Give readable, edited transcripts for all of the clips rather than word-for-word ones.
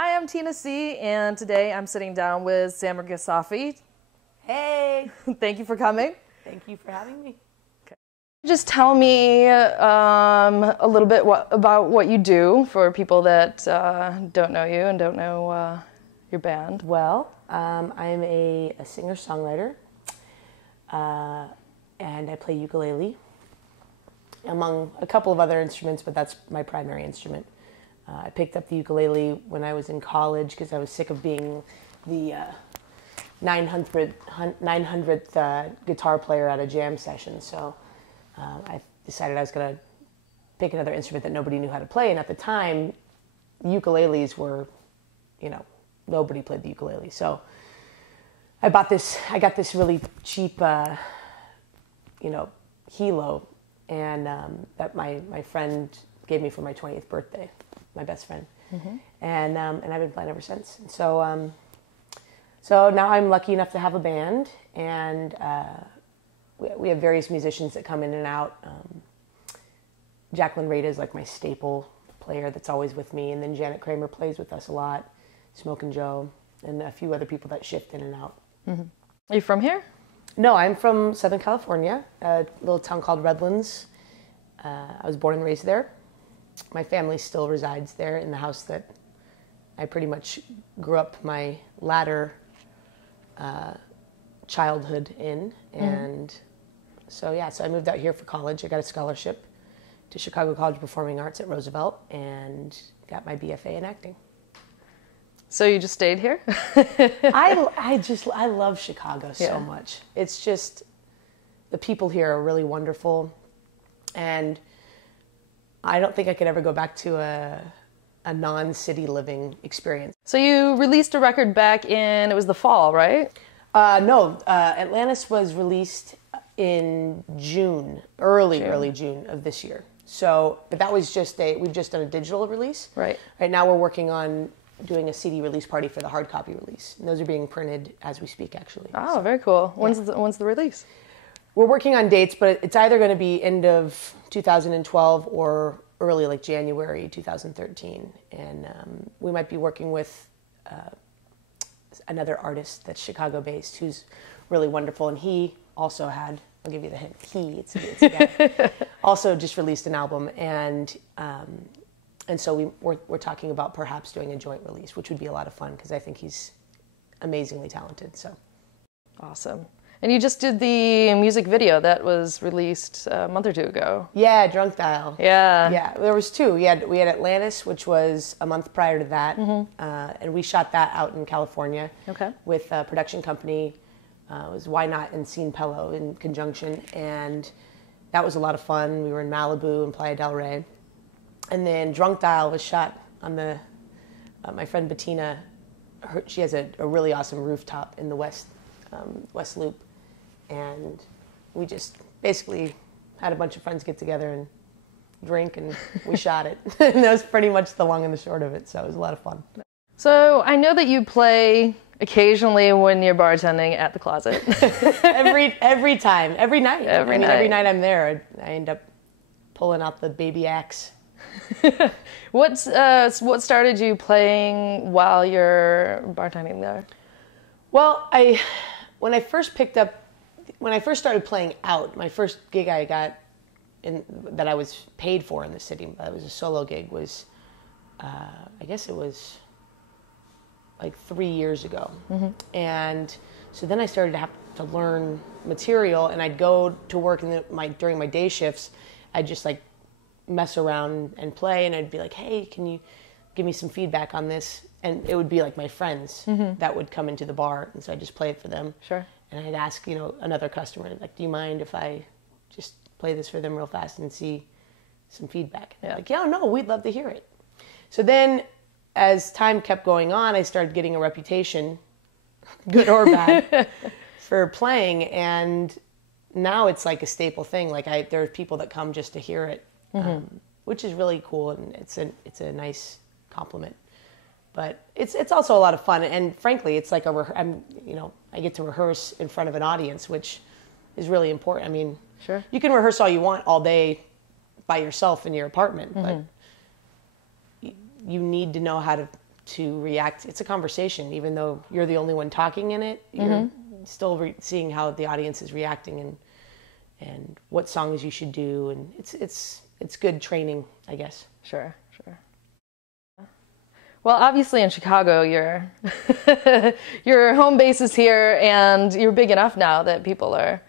Hi, I'm Tina C, and today I'm sitting down with Sami Grisafe. Hey! Thank you for coming. Thank you for having me. Okay. Just tell me a little bit about what you do for people that don't know you and don't know your band. Well, I'm a singer-songwriter, and I play ukulele, among a couple of other instruments, but that's my primary instrument. I picked up the ukulele when I was in college because I was sick of being the 900th guitar player at a jam session. So I decided I was going to pick another instrument that nobody knew how to play. And at the time, ukuleles were, nobody played the ukulele. So I got this really cheap, Hilo, and that my friend gave me for my 20th birthday. My best friend, and I've been playing ever since. And so now I'm lucky enough to have a band, and we have various musicians that come in and out. Jacqueline Rada is like my staple player that's always with me, and then Janet Kramer plays with us a lot, Smoke and Joe, and a few other people that shift in and out. Are you from here? No, I'm from Southern California, a little town called Redlands. I was born and raised there. My family still resides there in the house that I pretty much grew up my latter childhood in. And so I moved out here for college. I got a scholarship to Chicago College of Performing Arts at Roosevelt and got my BFA in acting. So you just stayed here? I love Chicago so much. It's just, the people here are really wonderful, and I don't think I could ever go back to a non-city living experience. So you released a record back in, it was the fall, right? No, Atlantis was released in June, early June of this year. So, but that was we've just done a digital release. Right. Right now we're working on doing a CD release party for the hard copy release. And those are being printed as we speak, actually. Oh, very cool. When's the release? We're working on dates, but it's either going to be end of 2012 or early, like January 2013. And we might be working with another artist that's Chicago-based who's really wonderful. And he also had, I'll give you the hint, it's a guy, also just released an album. And so we're talking about perhaps doing a joint release, which would be a lot of fun because I think he's amazingly talented. So awesome. And you just did the music video that was released a month or two ago. Yeah, Drunk Dial. Yeah. Yeah, there was two. We had Atlantis, which was a month prior to that, and we shot that out in California with a production company. It was Why Not and Scene Pello in conjunction, and that was a lot of fun. We were in Malibu and Playa del Rey. And then Drunk Dial was shot on the, my friend Bettina, she has a really awesome rooftop in the West Loop. And we just basically had a bunch of friends get together and drink, and we shot it. And that was pretty much the long and the short of it, so it was a lot of fun. So I know that you play occasionally when you're bartending at the Closet. every time, every night. Every night. Every night I'm there, I end up pulling out the baby axe. What started you playing while you're bartending there? Well, when I first started playing out, my first gig I got that I was paid for in the city, that was a solo gig, was I guess it was like 3 years ago. And so then I started to have to learn material, and I'd go to work during my day shifts. I'd just like mess around and play, and I'd be like, hey, can you give me some feedback on this? And it would be like my friends that would come into the bar, and so I'd just play it for them. Sure. And I'd ask, another customer, like, do you mind if I just play this for them real fast and see some feedback? And they're like, yeah, no, we'd love to hear it. So then as time kept going on, I started getting a reputation, good or bad, for playing. And now it's like a staple thing. Like there are people that come just to hear it, which is really cool. And it's a nice compliment. But it's also a lot of fun, and frankly, it's like I get to rehearse in front of an audience, which is really important. I mean, sure, you can rehearse all you want all day by yourself in your apartment, but you need to know how to to react. It's a conversation, even though you're the only one talking in it. You're still seeing how the audience is reacting and what songs you should do, and it's good training, I guess. Sure. Well, obviously in Chicago, your your home base is here, and you're big enough now that people are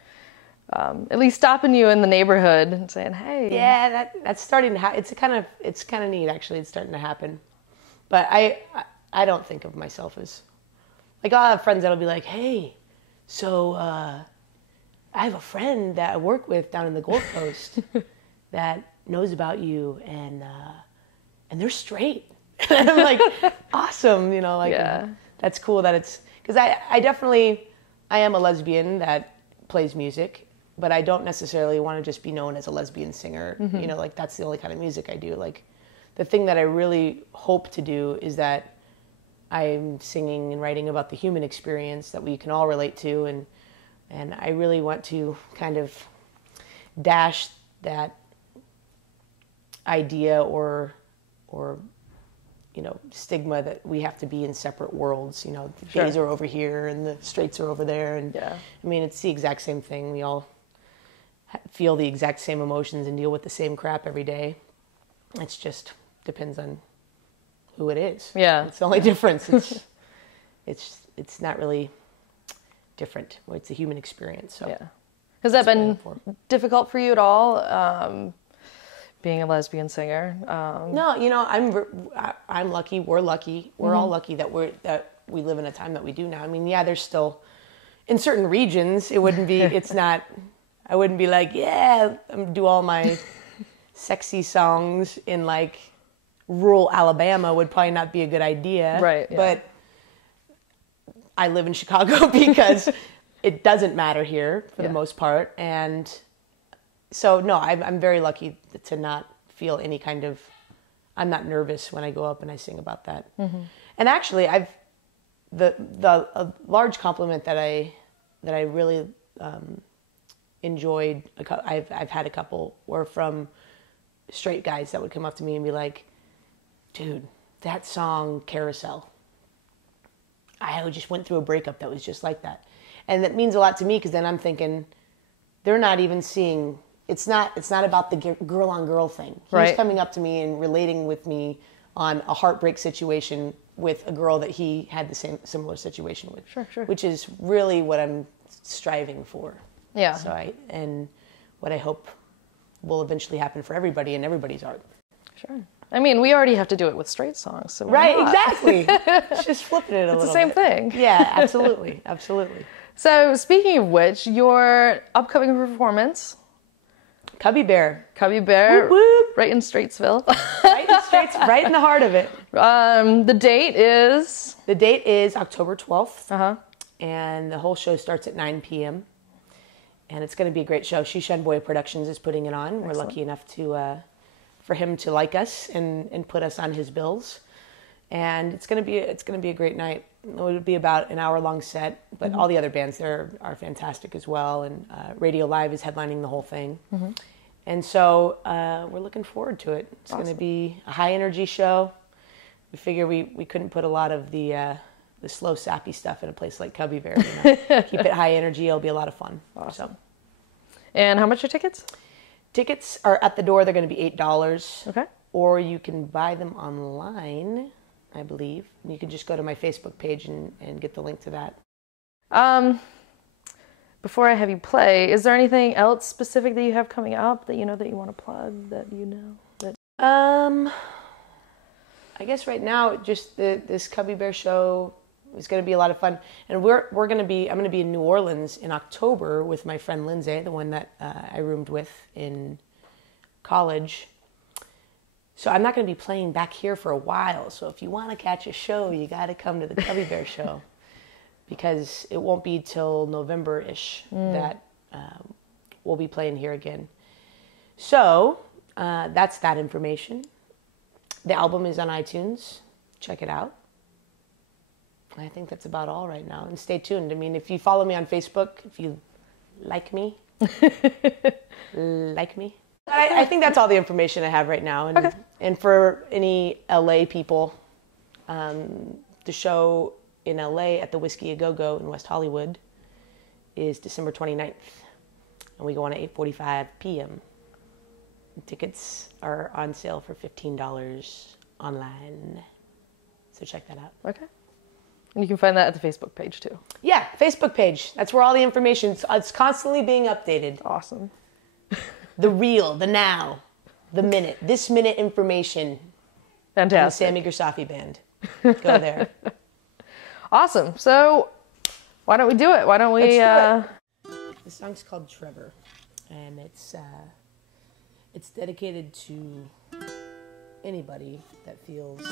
at least stopping you in the neighborhood and saying, "Hey." Yeah, that's starting to happen. It's kind of neat, actually. It's starting to happen, but I don't think of myself as like, I'll have friends that'll be like, "Hey, so I have a friend that I work with down in the Gold Coast that knows about you, and they're straight." And I'm like, awesome, you know, like, that's cool that it's, because I am a lesbian that plays music, but I don't necessarily want to just be known as a lesbian singer, you know, like that's the only kind of music I do. Like the thing that I really hope to do is that I'm singing and writing about the human experience that we can all relate to, and I really want to kind of dash that idea or you know, stigma that we have to be in separate worlds. You know, the gays are over here and the straights are over there, and I mean, it's the exact same thing. We all feel the exact same emotions and deal with the same crap every day. It's just depends on who it is. Yeah, it's the only difference. It's not really different. It's a human experience. So has that been difficult for you at all? Being a lesbian singer? No, you know, I'm lucky. We're lucky. We're all lucky that we live in a time that we do now. I mean, yeah, there's still in certain regions. It wouldn't be. It's not. I wouldn't be like, do all my sexy songs in like rural Alabama. Would probably not be a good idea. Right. Yeah. But I live in Chicago because it doesn't matter here for the most part, and. So no, I'm very lucky to not feel any kind of. I'm not nervous when I go up and I sing about that. And actually, a large compliment that I really enjoyed. I've had a couple were from straight guys that would come up to me and be like, "Dude, that song Carousel. I just went through a breakup that was just like that," and that means a lot to me because then I'm thinking, they're not even seeing. It's not about the girl on girl thing. He's coming up to me and relating with me on a heartbreak situation with a girl that he had the similar situation with. Sure. Which is really what I'm striving for. Yeah. So and what I hope will eventually happen for everybody in everybody's art. Sure. I mean, we already have to do it with straight songs. So exactly. It's just flipping it a little bit. It's the same thing. Yeah, absolutely. Absolutely. So speaking of which, your upcoming performance... Cubby Bear, whoop, whoop. Right in Straitsville. right in the heart of it. The date is October 12th, and the whole show starts at 9 p.m. And it's going to be a great show. Shishan Boy Productions is putting it on. Excellent. We're lucky enough for him to like us and put us on his bills. And it's going to be a great night. It would be about an hour-long set, but all the other bands there are fantastic as well. And Radio Live is headlining the whole thing. And so we're looking forward to it. It's going to be a high-energy show. We figure we couldn't put a lot of the slow, sappy stuff in a place like Cubby Bear. You know? Keep it high energy. It'll be a lot of fun. Awesome. So. And how much are tickets? Tickets are at the door. They're going to be $8. Okay. Or you can buy them online, I believe. You can just go to my Facebook page and get the link to that. Before I have you play, is there anything else specific that you have coming up that you know that you want to plug, that you know? That... I guess right now, just this Cubby Bear show is going to be a lot of fun. And I'm going to be in New Orleans in October with my friend Lindsay, the one that I roomed with in college. So I'm not going to be playing back here for a while. So if you want to catch a show, you got to come to the Cubby Bear show, because it won't be till November-ish that we'll be playing here again. So that's that information. The album is on iTunes. Check it out. I think that's about all right now. And stay tuned. I mean, if you follow me on Facebook, if you like me, I think that's all the information I have right now. And, and for any LA people, The show in LA at the Whiskey A Go-Go in West Hollywood is December 29th. And we go on at 8:45 p.m. Tickets are on sale for $15 online. So check that out. Okay. And you can find that at the Facebook page too. Yeah, Facebook page. That's where all the information is. It's constantly being updated. Awesome. The real, the now, the minute, this minute information. Fantastic. On the Sami Grisafe band. Go there. Awesome. So why don't we do it? Why don't we... Let's do it. The song's called Trevor. And it's dedicated to anybody that feels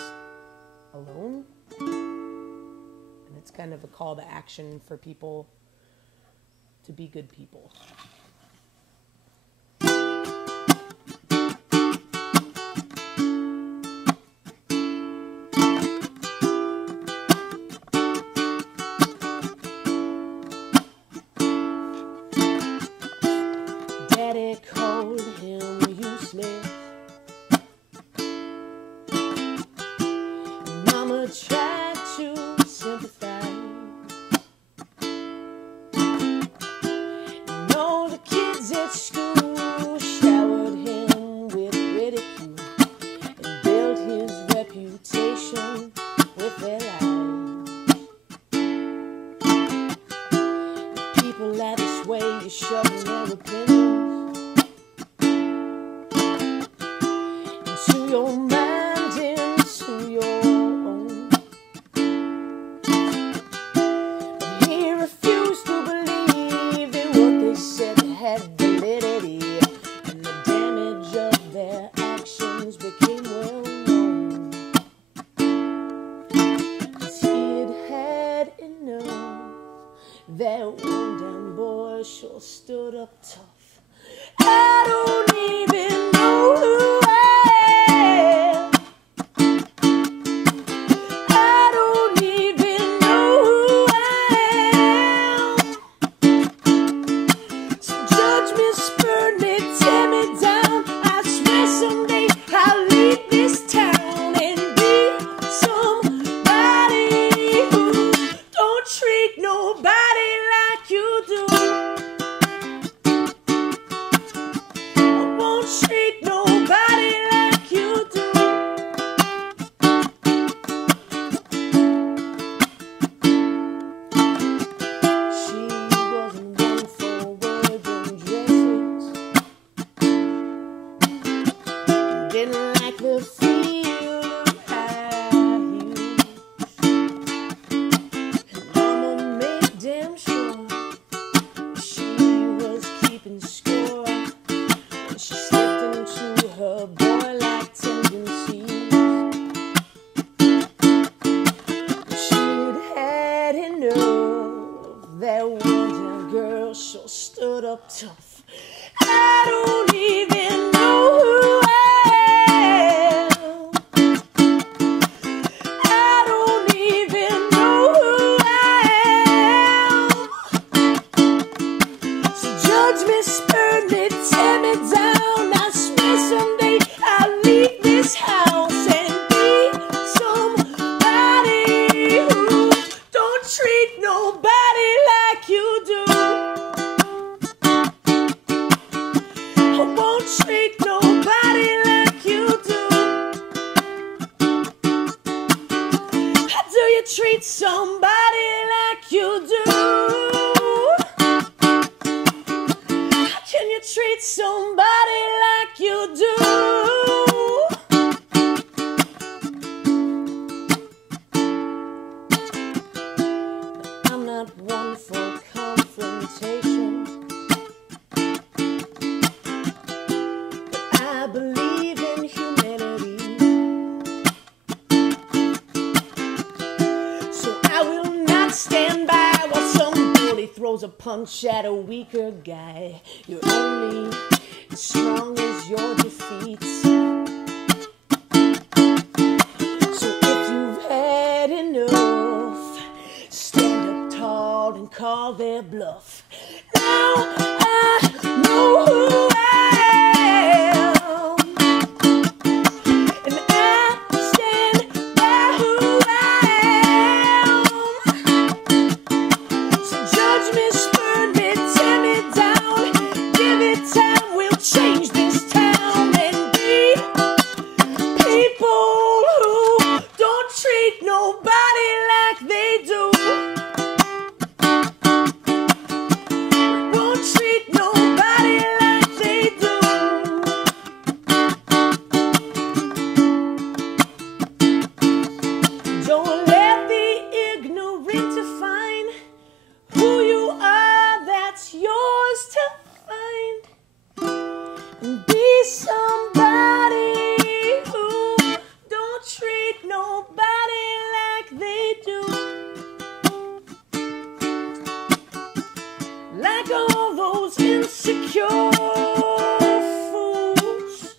alone. And it's kind of a call to action for people to be good people. Daddy called him useless. And Mama tried to sympathize. And all the kids at school showered him with ridicule and built his reputation with their lies. The people at his way you shoving their opinions into your mind, into your own. But he refused to believe in what they said had validity, and the damage of their actions became well known. 'Cause he had enough. That one damn boy sure stood up tough. I don't even know who I am. I don't even know who I am. So judge me, spurn me, tear me down. I swear someday I'll leave this town and be somebody who don't treat nobody like you do. Treat nobody like you do. She wasn't one for words and dresses. Didn't like the feel of high heels. And Mama made damn sure she was keeping score. She slipped into her boy-like tendencies. She'd had enough. That one damn girl sure stood up tough. I don't even know who I am. I don't even know who I am. So judge me, spurn me, tear me down. I swear someday I'll leave this house and be somebody who don't treat nobody like you do. I won't treat nobody like you do. How do you treat somebody like you do? How can you treat somebody like you do? I'm not one for confrontation, but I believe in humanity. So I will not stand by while some bully throws a punch at a weaker guy. You're only as strong as your defeats. So if you've had enough, stand up tall and call their bluff. Now I know who I am, and I stand by who I nobody like they do. Won't treat nobody like they do. Don't let the ignorant define who you are, that's yours to find. And be somebody who don't treat nobody like they do. Like all those insecure fools.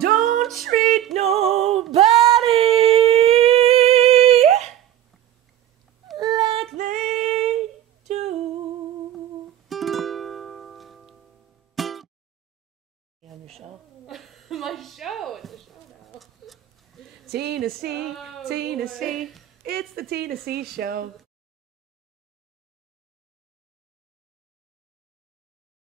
Don't treat nobody like they do. On your show? My show. It's a show now. Tina C, Tina C. It's the Tina C Show.